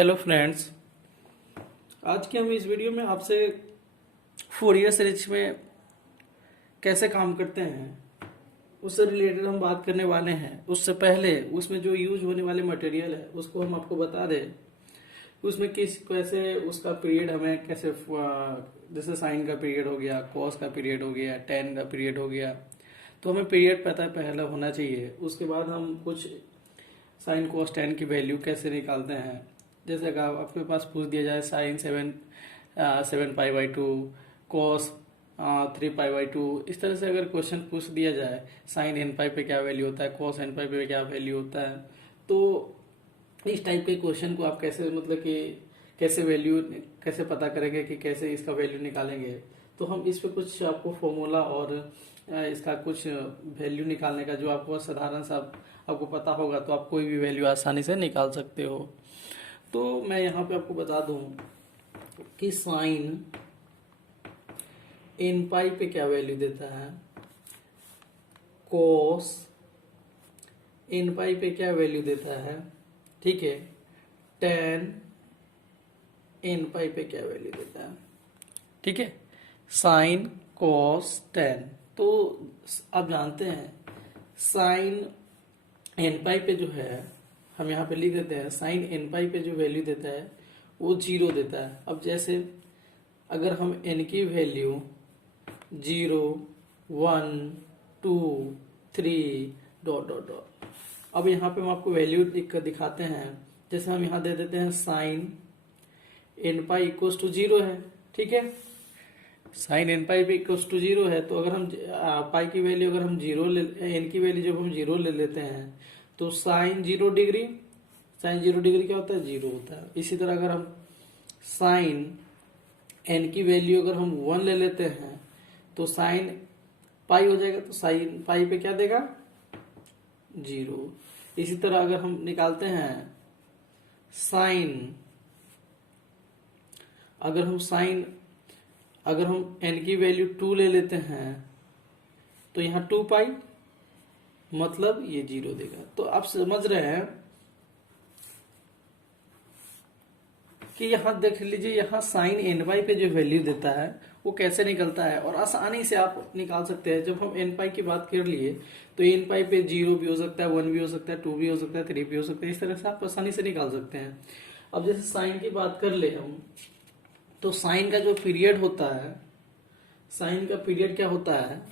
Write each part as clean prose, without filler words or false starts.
Hello friends, आज के हम इस वीडियो में आपसे फोरियर सीरीज में कैसे काम करते हैं उससे रिलेटेड हम बात करने वाले हैं। उससे पहले उसमें जो यूज होने वाले मटेरियल है उसको हम आपको बता दें। उसमें कैसे उसका पीरियड हमें कैसे जैसे साइन का पीरियड हो गया, कॉस का पीरियड हो गया, टेन का पीरियड हो गया, तो हमें पीरियड पता पहला होना चाहिए। उसके बाद हम कुछ साइन कॉस टेन की वैल्यू कैसे निकालते हैं। जैसे अगर आपके पास पूछ दिया जाए sine 7 pi by 2, cos 3 pi by 2, इस तरह से अगर क्वेश्चन पूछ दिया जाए साइन एन पाई पे क्या वैल्यू होता है, कॉस एन पाई पे क्या वैल्यू होता है, तो इस टाइप के क्वेश्चन को आप कैसे मतलब कि कैसे वैल्यू कैसे पता करेंगे कि कैसे इसका वैल्यू निकालेंगे। तो हम इस पे कुछ आपको फॉर्मूला और इसका कुछ वैल्यू निकालने का जो आपको साधारण सा आपको पता होगा तो आप कोई भी वैल्यू आसानी से निकाल सकते हो। तो मैं यहाँ पे आपको बता दूं कि साइन एन पाई पे क्या वैल्यू देता है, कोस एन पाई पे क्या वैल्यू देता है, ठीक है, टेन एन पाई पे क्या वैल्यू देता है, ठीक है, साइन कॉस टेन। तो आप जानते हैं साइन एन पाई पे जो है हम यहाँ पे लिख देते हैं साइन एन पाई पे जो वैल्यू देता है वो 0 देता है। अब जैसे अगर हम एन की वैल्यू 0, 1, 2, 3 डॉट डॉट डॉट, अब यहाँ पे हम आपको वैल्यू दिखाते हैं। जैसे हम यहाँ दे देते हैं sine n pi equal to 0 है, ठीक है, साइन एन पाई पे इक्वल टू 0 है। तो अगर हम पाई की वैल्यू अगर हम 0 ले, एन की वैल्यू जब हम 0 ले लेते हैं तो साइन 0 डिग्री, साइन 0 डिग्री क्या होता है, 0 होता है। इसी तरह अगर हम साइन एन की वैल्यू अगर हम 1 ले लेते हैं तो साइन पाई हो जाएगा, तो साइन पाई पे क्या देगा, 0। इसी तरह अगर हम निकालते हैं साइन, अगर हम एन की वैल्यू 2 ले लेते हैं तो यहाँ 2 पाई मतलब ये 0 देगा। तो आप समझ रहे हैं कि यहाँ देख लीजिए, यहाँ साइन एन पाई पे जो वैल्यू देता है वो कैसे निकलता है और आसानी से आप निकाल सकते हैं। जब हम एन पाई की बात कर लिए तो एन पाई पे 0 भी हो सकता है, 1 भी हो सकता है, 2 भी हो सकता है, 3 भी हो सकता है, इस तरह से आप आसानी से निकाल सकते हैं। अब जैसे साइन की बात कर ले हम, तो साइन का जो पीरियड होता है, साइन का पीरियड क्या होता है,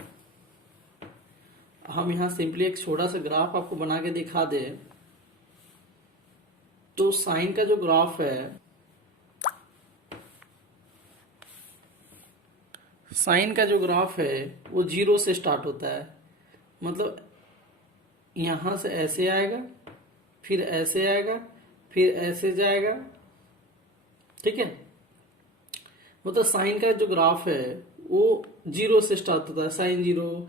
हम यहाँ सिंपली एक छोटा सा ग्राफ आपको बना के दिखा दे। तो साइन का जो ग्राफ है, साइन का जो ग्राफ है वो 0 से स्टार्ट होता है, मतलब यहां से ऐसे आएगा, फिर ऐसे आएगा, फिर ऐसे जाएगा, ठीक है। मतलब साइन का जो ग्राफ है वो 0 से स्टार्ट होता है, साइन 0,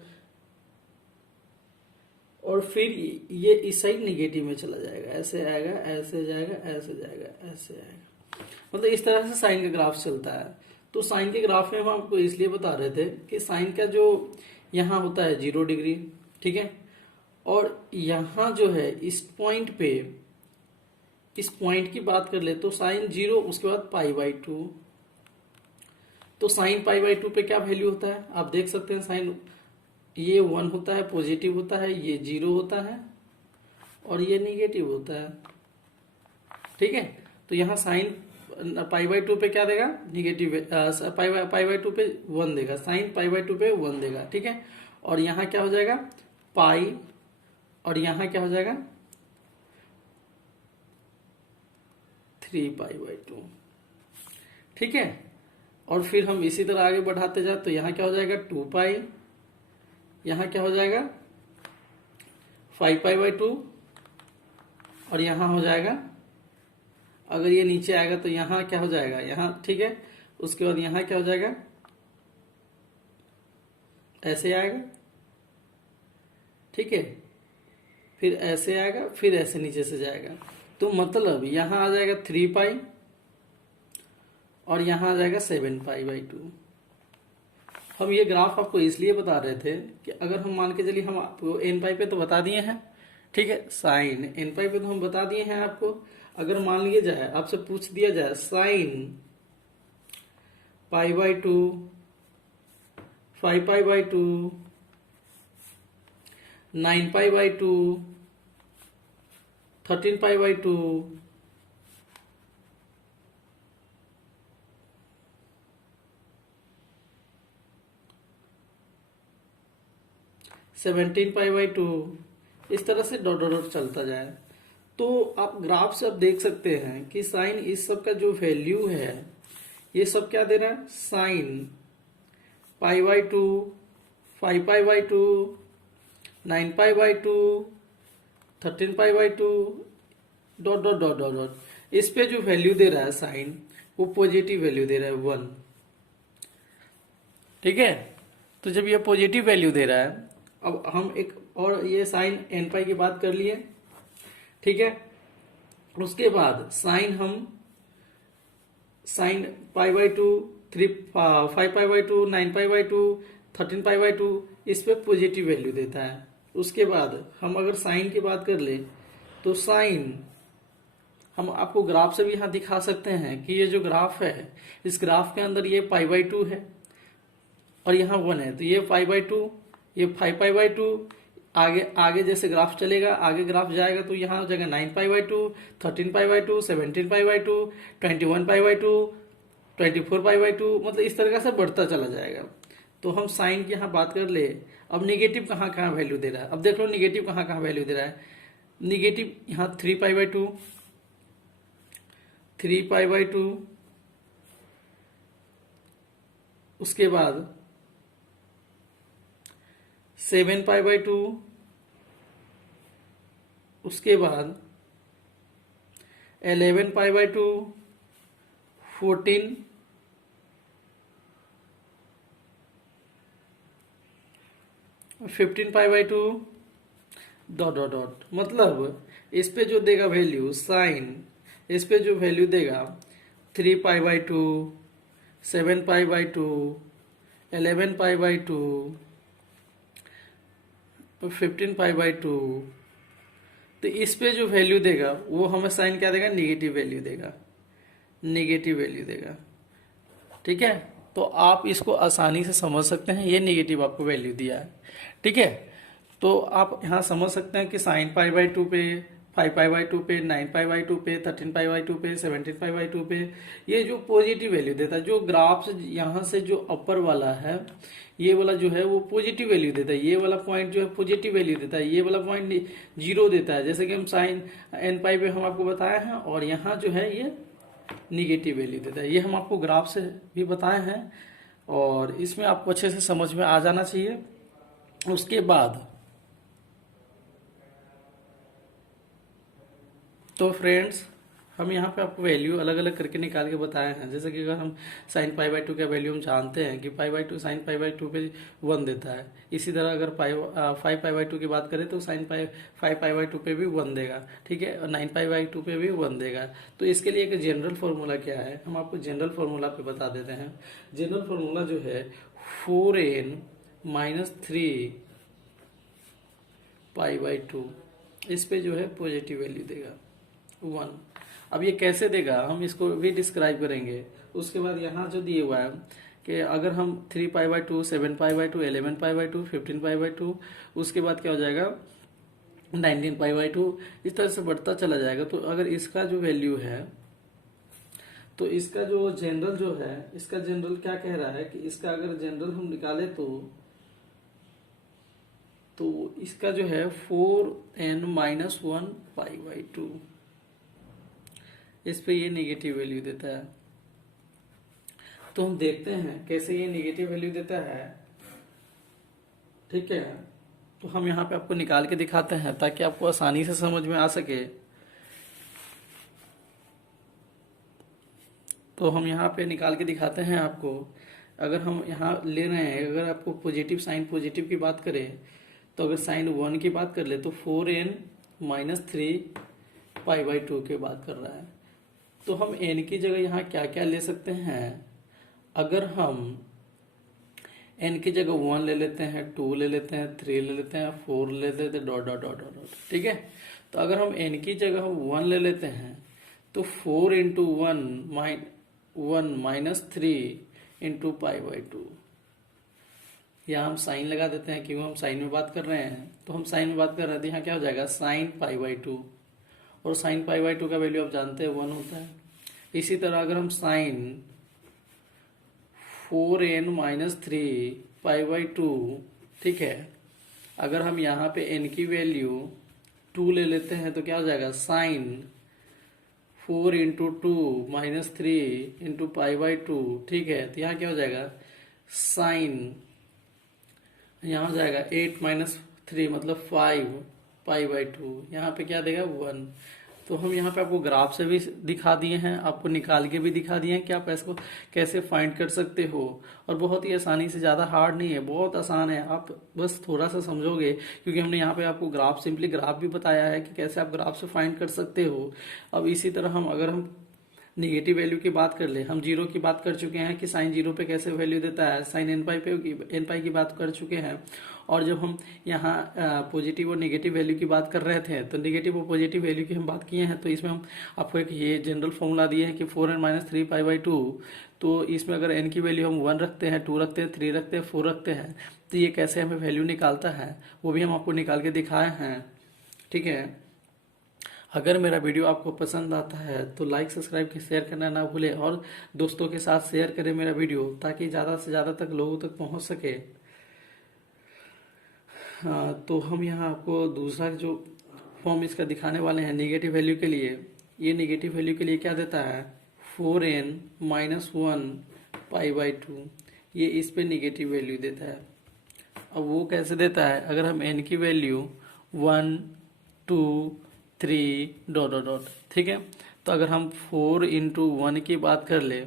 और फिर ये इस साइड निगेटिव में चला जाएगा, ऐसे आएगा, ऐसे जाएगा, ऐसे जाएगा, ऐसे आएगा। मतलब इस तरह से साइन का ग्राफ चलता है। तो साइन के ग्राफ में हम आपको इसलिए बता रहे थे कि साइन का जो यहाँ होता है 0 डिग्री, ठीक है, और यहाँ जो है इस पॉइंट पे, इस पॉइंट की बात कर ले तो साइन 0, उसके बाद पाई बाई 2। तो साइन पाई बाई 2 पे क्या वैल्यू होता है आप देख सकते हैं, साइन ये 1 होता है, पॉजिटिव होता है, ये 0 होता है और ये निगेटिव होता है, ठीक है। तो यहाँ साइन पाई बाई 2 पे क्या देगा, निगेटिव, पाई बाई 2 पे 1 देगा, साइन पाई बाई 2 पे 1 देगा, ठीक है। और यहाँ क्या हो जाएगा, पाई, और यहाँ क्या हो जाएगा 3 पाई बाई 2, ठीक है। और फिर हम इसी तरह आगे बढ़ाते जाए तो यहाँ क्या हो जाएगा 2 पाई, यहाँ क्या हो जाएगा 5 पाई बाई 2, और यहाँ हो जाएगा, अगर ये नीचे आएगा तो यहाँ क्या हो जाएगा, यहाँ, ठीक है। उसके बाद यहाँ क्या हो जाएगा, ऐसे आएगा, ठीक है, फिर ऐसे आएगा, फिर ऐसे नीचे से जाएगा। तो मतलब यहाँ आ जाएगा 3 पाई और यहाँ आ जाएगा 7 पाई बाई 2। हम ये ग्राफ आपको इसलिए बता रहे थे कि अगर हम मान के चलिए हम आपको एन पाई पे तो बता दिए हैं, ठीक है, साइन एन पाई पे तो हम बता दिए हैं आपको। अगर मान लिया जाए आपसे पूछ दिया जाए sine pi by two, 5 pi by 2, 9 pi by 2, 13 pi by 2, 17 pi by 2, इस तरह से डॉट डॉट डॉट चलता जाए, तो आप ग्राफ से आप देख सकते हैं कि साइन इस सब का जो वैल्यू है, ये सब क्या दे रहा है, sine pi by 2, 5 pi by 2, 9 pi by 2, 13 pi by 2, dot dot dot dot dot, इस पे जो वैल्यू दे रहा है साइन, वो पॉजिटिव वैल्यू दे रहा है 1। ठीक है, तो जब ये पॉजिटिव वैल्यू दे रहा है, अब हम एक और ये साइन एन पाई की बात कर लिए। ठीक है, उसके बाद sine pi by 2, 5 pi by 2, 9 pi by 2, 13 pi by 2, इस पे पॉजिटिव वैल्यू देता है। उसके बाद हम अगर साइन की बात कर ले, तो साइन हम आपको ग्राफ से भी यहां दिखा सकते हैं कि ये जो ग्राफ है, इस ग्राफ के अंदर ये पाई बाई 2 है और यहाँ 1 है, तो ये पाई बाई 2, ये 5 पाई बाई 2, आगे आगे जैसे ग्राफ चलेगा, आगे ग्राफ जाएगा तो यहाँ हो जाएगा 9 पाई by 2, 13 pi by 2, 17 pi by 2, 21 pi by 2, 24 pi by 2, मतलब इस तरीके से बढ़ता चला जाएगा। तो हम साइन की यहाँ बात कर ले। अब निगेटिव कहाँ कहाँ वैल्यू दे रहा है, अब देख लो निगेटिव कहाँ कहाँ वैल्यू दे रहा है। निगेटिव यहाँ 3 पाई बाई 2, 3 पाई बाई 2, उसके बाद 7 पाई बाई 2, उसके बाद 11 पाई by 2, 14, 15 pi by 2, dot dot dot, मतलब इस पे जो देगा वैल्यू साइन, इस पे जो वैल्यू देगा 3 pi by 2, 7 pi by 2, 11 pi by 2, 15 pi by 2, तो इस पे जो वैल्यू देगा वो हमें साइन क्या देगा, निगेटिव वैल्यू देगा, निगेटिव वैल्यू देगा। ठीक है, तो आप इसको आसानी से समझ सकते हैं, ये निगेटिव आपको वैल्यू दिया है। ठीक है, तो आप यहाँ समझ सकते हैं कि साइन पाई बाई 2 पे, 5 पाई बाई 2 पे, 9 पाई बाई 2 पे, 13 पाई बाई 2 पे, 17 पाई बाई 2 पे ये जो पॉजिटिव वैल्यू देता है, जो ग्राफ से यहाँ से जो अपर वाला है, ये वाला जो है वो पॉजिटिव वैल्यू देता है, ये वाला पॉइंट जो है पॉजिटिव वैल्यू देता है, ये वाला पॉइंट 0 देता है, जैसे कि हम साइन एन पाई पे हम आपको बताए हैं, और यहाँ जो है ये निगेटिव वैल्यू देता है। ये हम आपको ग्राफ से भी बताए हैं और इसमें आपको अच्छे से समझ में आ जाना चाहिए। उसके बाद तो फ्रेंड्स, हम यहाँ पे आपको वैल्यू अलग अलग करके निकाल के बताए हैं। जैसे कि अगर हम साइन पाई बाई 2 का वैल्यू हम जानते हैं कि पाई बाई 2 साइन पाई बाई 2 पे 1 देता है, इसी तरह अगर 5 पाई बाई 2 की बात करें तो साइन 5 पाई बाई 2 पे भी 1 देगा। ठीक है, और 9 पाई बाई 2 पे भी 1 देगा। तो इसके लिए एक जनरल फॉर्मूला क्या है, हम आपको जनरल फॉर्मूला पे बता देते हैं। जनरल फॉर्मूला जो है 4n माइनस 3 पाई बाई 2, इस पे जो है पॉजिटिव वैल्यू देगा 1। अब ये कैसे देगा हम इसको भी डिस्क्राइब करेंगे। उसके बाद यहाँ जो दिए हुआ है कि अगर हम 3 pi by 2, 7 pi by 2, 11 pi by 2, 15 pi by 2, उसके बाद क्या हो जाएगा 19 पाई बाई 2, इस तरह से बढ़ता चला जाएगा। तो अगर इसका जो वैल्यू है, तो इसका जो जनरल जो है, इसका जनरल क्या कह रहा है कि इसका अगर जनरल हम निकाले तो इसका जो है 4n माइनस 1 पाई बाई 2, इस पे ये नेगेटिव वैल्यू देता है। तो हम देखते हैं कैसे ये नेगेटिव वैल्यू देता है। ठीक है, तो हम यहाँ पे आपको निकाल के दिखाते हैं ताकि आपको आसानी से समझ में आ सके। तो हम यहाँ पे निकाल के दिखाते हैं आपको। अगर हम यहाँ ले रहे हैं, अगर आपको पॉजिटिव साइन पॉजिटिव की बात करें, तो अगर साइन 1 की बात कर ले तो 4n माइनस 3 पाई बाई 2 की बात कर रहा है। तो हम n की जगह यहाँ क्या क्या ले सकते हैं, अगर हम n की जगह 1 ले लेते हैं, 2 ले लेते हैं, 3 ले लेते हैं, 4 ले लेते हैं, डॉट डॉट डॉट डॉट। ठीक है, तो अगर हम n की जगह 1 ले लेते हैं तो 4 into 1 minus 3 into pi by 2। यहाँ हम साइन लगा देते हैं क्योंकि हम साइन में बात कर रहे हैं, तो हम साइन में बात कर रहे हैं तो यहाँ क्या हो जाएगा साइन पाई बाई 2, और साइन पाई बाई 2 का वैल्यू आप जानते हैं 1 होता है। इसी तरह अगर हम sign 4n minus 3 pi by 2, ठीक है, अगर हम यहाँ पे n की वैल्यू 2 ले लेते हैं तो क्या हो जाएगा sine 4 into 2 minus 3 into pi by 2, ठीक है। तो यहाँ क्या हो जाएगा साइन, यहाँ हो जाएगा 8 माइनस 3 मतलब 5 पाई बाई 2, यहाँ पे क्या देगा 1। तो हम यहाँ पे आपको ग्राफ से भी दिखा दिए हैं, आपको निकाल के भी दिखा दिए हैं कि आप इसको कैसे फाइंड कर सकते हो, और बहुत ही आसानी से, ज़्यादा हार्ड नहीं है, बहुत आसान है। आप बस थोड़ा सा समझोगे, क्योंकि हमने यहाँ पे आपको ग्राफ, सिंपली ग्राफ भी बताया है कि कैसे आप ग्राफ से फाइंड कर सकते हो। अब इसी तरह अगर हम निगेटिव वैल्यू की बात कर ले, हम जीरो की बात कर चुके हैं कि साइन जीरो पे कैसे वैल्यू देता है, साइन एन पाई की बात कर चुके हैं। और जब हम यहाँ पॉजिटिव और नेगेटिव वैल्यू की बात कर रहे थे तो नेगेटिव और पॉजिटिव वैल्यू की हम बात किए हैं, तो इसमें हम आपको एक ये जनरल फॉर्मूला दिए हैं कि 4n माइनस 3 पाई बाई 2। तो इसमें अगर n की वैल्यू हम 1 रखते हैं, 2 रखते हैं, 3 रखते हैं, 4 रखते हैं, तो ये कैसे हमें वैल्यू निकालता है वो भी हम आपको निकाल के दिखाए हैं, ठीक है। अगर मेरा वीडियो आपको पसंद आता है तो लाइक सब्सक्राइब शेयर करना ना भूलें, और दोस्तों के साथ शेयर करें मेरा वीडियो, ताकि ज़्यादा से ज़्यादा तक लोगों तक पहुंच सके। तो हम यहाँ आपको दूसरा जो फॉर्म इसका दिखाने वाले हैं निगेटिव वैल्यू के लिए। ये निगेटिव वैल्यू के लिए क्या देता है 4n माइनस 1 पाई बाई 2, ये इस पे निगेटिव वैल्यू देता है। अब वो कैसे देता है, अगर हम n की वैल्यू 1 2 3 डॉट डॉट डॉट, ठीक है। तो अगर हम 4 इंटू 1 की बात कर ले,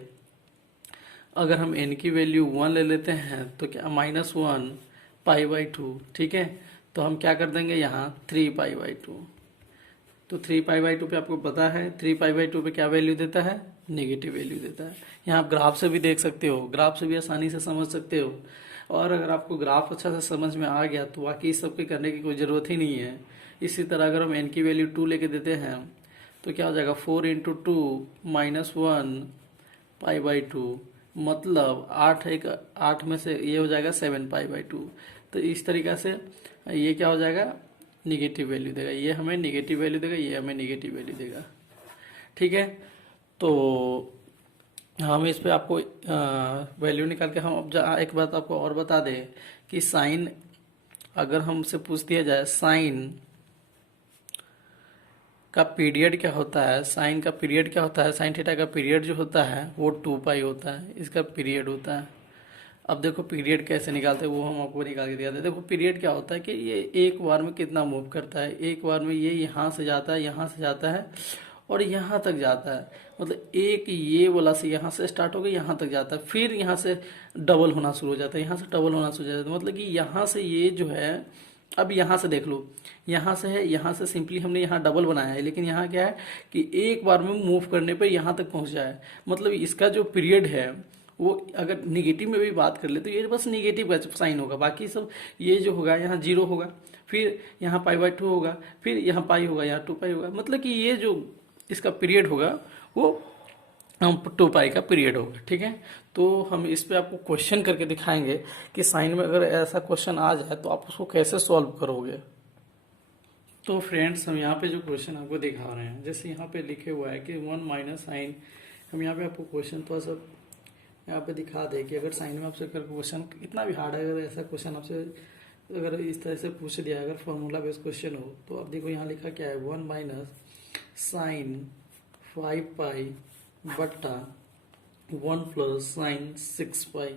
अगर हम n की वैल्यू 1 ले लेते हैं तो क्या माइनस 1 पाई बाई 2, ठीक है। तो हम क्या कर देंगे यहाँ 3 पाई बाई 2। तो 3 पाई बाई 2 पे आपको पता है 3 पाई बाई 2 पे क्या वैल्यू देता है, नेगेटिव वैल्यू देता है। यहाँ आप ग्राफ से भी देख सकते हो, ग्राफ से भी आसानी से समझ सकते हो। और अगर आपको ग्राफ अच्छा से समझ में आ गया तो बाकी सब के करने की कोई ज़रूरत ही नहीं है। इसी तरह अगर हम n की वैल्यू 2 लेके देते हैं तो क्या हो जाएगा 4 इंटू 2 माइनस 1 पाई बाई 2, मतलब 8 में से ये हो जाएगा 7 पाई बाई 2। तो इस तरीक़ा से ये क्या हो जाएगा निगेटिव वैल्यू देगा, ये हमें निगेटिव वैल्यू देगा, ये हमें निगेटिव वैल्यू देगा, ठीक है। तो हम इस पे आपको वैल्यू निकाल के हम अब एक बात आपको और बता दें कि साइन, अगर हमसे पूछ दिया जाए साइन का पीरियड क्या होता है, साइन का पीरियड क्या होता है, साइन थीटा का पीरियड जो होता है वो 2 पाई होता है, इसका पीरियड होता है। अब देखो पीरियड कैसे निकालते हैं वो हम आपको निकाल के दिखाते हैं। देखो पीरियड क्या होता है कि ये एक बार में कितना मूव करता है, एक बार में ये यहाँ से जाता है, यहाँ से जाता है और यहाँ तक जाता है। मतलब एक ये वाला से यहाँ से स्टार्ट होकर यहाँ तक जाता है, फिर यहाँ से डबल होना शुरू हो जाता है, यहाँ से डबल होना शुरू हो जाता है। मतलब कि यहाँ से ये जो है, अब यहाँ से देख लो, यहाँ से है, यहाँ से सिंपली हमने यहाँ डबल बनाया है, लेकिन यहाँ क्या है कि एक बार में मूव करने पे यहाँ तक पहुँच जाए। मतलब इसका जो पीरियड है वो अगर निगेटिव में भी बात कर ले तो ये बस निगेटिव का साइन होगा, बाकी सब ये जो होगा यहाँ 0 होगा, फिर यहाँ पाई बाई 2 होगा, फिर यहाँ पाई होगा, यहाँ 2 पाई होगा। मतलब कि ये जो इसका पीरियड होगा वो 2 पाई का पीरियड होगा, ठीक है। तो हम इस पे आपको क्वेश्चन करके दिखाएंगे कि साइन में अगर ऐसा क्वेश्चन आ जाए तो आप उसको कैसे सॉल्व करोगे। तो फ्रेंड्स हम यहाँ पे जो क्वेश्चन आपको दिखा रहे हैं, जैसे यहाँ पे लिखे हुआ है कि 1 माइनस साइन, हम यहाँ पे आपको क्वेश्चन थोड़ा सा यहाँ पे दिखा दे कि अगर साइन में आपसे क्वेश्चन इतना भी हार्ड है, अगर ऐसा क्वेश्चन आपसे अगर इस तरह से पूछ दिया, अगर फॉर्मूला बेस्ड क्वेश्चन हो, तो अब देखो यहाँ लिखा क्या है 1 माइनस साइन 5 पाई बट्टा 1 प्लस साइन 6 पाई।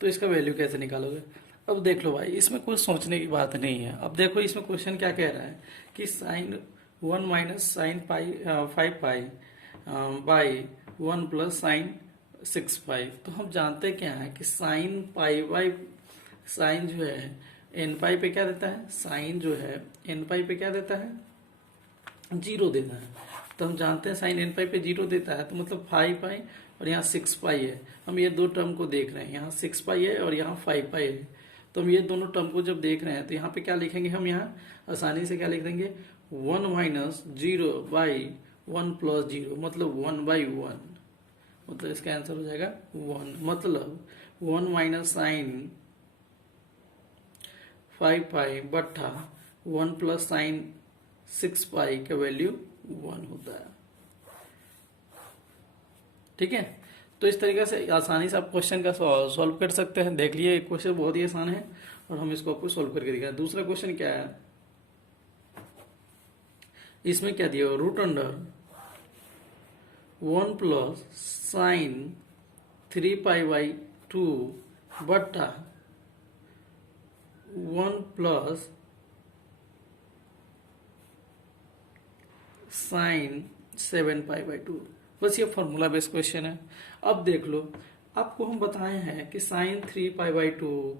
तो इसका वैल्यू कैसे निकालोगे। अब देख लो भाई, इसमें कुछ सोचने की बात नहीं है। अब देखो इसमें क्वेश्चन क्या कह रहा है कि sine 1 minus sine 5 pi by 1 plus sine 6 pi. तो हम जानते क्या है कि साइन पाई बाई साइन जो है एन पाई पे क्या देता है, साइन जो है एन पाई पे क्या देता है 0 देता है। तो हम जानते हैं साइन एन पाई पे 0 देता है, तो मतलब 5 पाई और यहाँ 6 पाई है। हम ये दो टर्म को देख रहे हैं, यहाँ 6 पाई है और यहाँ 5 पाई है। तो हम ये दोनों टर्म को जब देख रहे हैं तो यहाँ पे क्या लिखेंगे, हम यहाँ आसानी से क्या लिख देंगे 1 माइनस 0 बाई 1 प्लस 0 मतलब 1/1, मतलब इसका आंसर हो जाएगा 1। मतलब 1 माइनस साइन 5 पाई बट्टा 1 प्लस साइन 6 पाई का वैल्यू 1 होता है। ठीक है, तो इस तरीके से आसानी से आप क्वेश्चन का सॉल्व कर सकते हैं। देख लिए, क्वेश्चन बहुत ही आसान है और हम इसको आपको सॉल्व करके दिखाएं। दूसरा क्वेश्चन क्या है, इसमें क्या दिया, रूट अंडर 1 प्लस साइन 3π/2 बट्टा 1 प्लस साइन 7π/2। बस ये फॉर्मूला बेस्ड क्वेश्चन है। अब देख लो, आपको हम बताए हैं कि साइन 3π/2,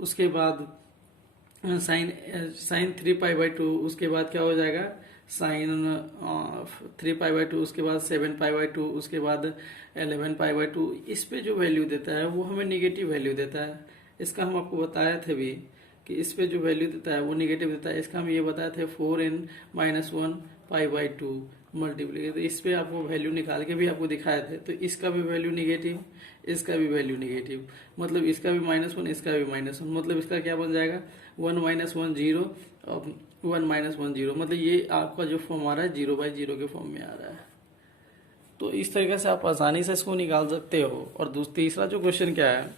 उसके बाद साइन 3π/2, उसके बाद क्या हो जाएगा साइन 3π/2, उसके बाद 7π/2, उसके बाद 11π/2। इस पे जो वैल्यू देता है वो हमें निगेटिव वैल्यू देता है। इसका हम आपको बताया थे भी कि इस पे जो वैल्यू देता है वो निगेटिव देता है। इसका हम ये बताए थे 4n-1π/2 मल्टीप्लीकेशन। तो इस पे आपको वैल्यू निकाल के भी आपको दिखाए थे। तो इसका भी वैल्यू निगेटिव, इसका भी वैल्यू निगेटिव, मतलब इसका भी -1, इसका भी -1, मतलब इसका क्या बन जाएगा 1 - 1 0, 1 - 1 0, मतलब ये आपका जो फॉर्म आ रहा है 0/0 के फॉर्म में आ रहा है। तो इस तरीके से आप आसानी से इसको निकाल सकते हो। और तीसरा जो क्वेश्चन क्या है,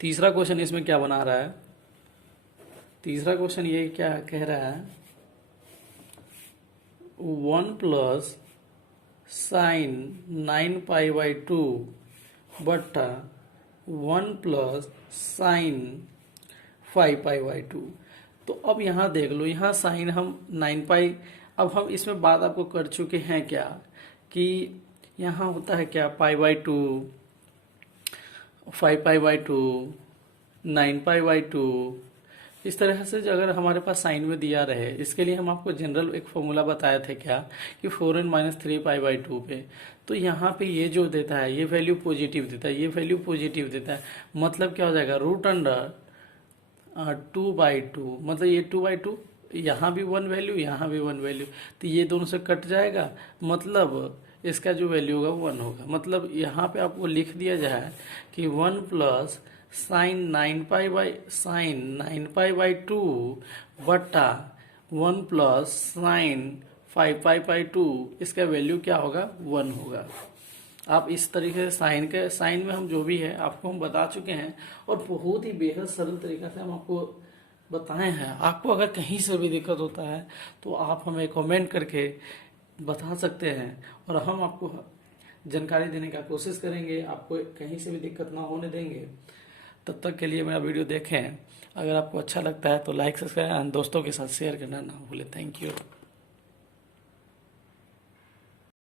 तीसरा क्वेश्चन इसमें क्या बना रहा है, तीसरा क्वेश्चन ये क्या कह रहा है, 1 प्लस साइन 9π/2 बट्टा 1 प्लस साइन 5π/2। तो अब यहाँ देख लो, यहाँ साइन हम 9π, अब हम इसमें बात आपको कर चुके हैं क्या कि यहाँ होता है क्या π/2, 5π/2, 9π/2। इस तरह से जो अगर हमारे पास साइन में दिया रहे, इसके लिए हम आपको जनरल एक फॉर्मूला बताए थे क्या कि 4n - 3π/2 पे, तो यहाँ पे ये जो देता है ये वैल्यू पॉजिटिव देता है, ये वैल्यू पॉजिटिव देता है, मतलब क्या हो जाएगा रूट अंडर 2/2, मतलब ये 2/2, यहाँ भी 1 वैल्यू, यहाँ भी 1 वैल्यू, तो ये दोनों से कट जाएगा, मतलब इसका जो वैल्यू होगा 1 होगा। मतलब यहाँ पे आपको लिख दिया जाए कि 1 प्लस साइन 9π/2 बट्टा 1 प्लस साइन 5π/2, इसका वैल्यू क्या होगा 1 होगा। आप इस तरीके से साइन में हम जो भी है आपको हम बता चुके हैं और बहुत ही बेहद सरल तरीका से हम आपको बताए हैं। आपको अगर कहीं से भी दिक्कत होता है तो आप हमें कमेंट करके बता सकते हैं और हम आपको जानकारी देने का कोशिश करेंगे, आपको कहीं से भी दिक्कत ना होने देंगे। तब तक के लिए मेरा वीडियो देखें। अगर आपको अच्छा लगता है तो लाइक, सब्सक्राइब, दोस्तों के साथ शेयर करना ना भूलें। Thank you.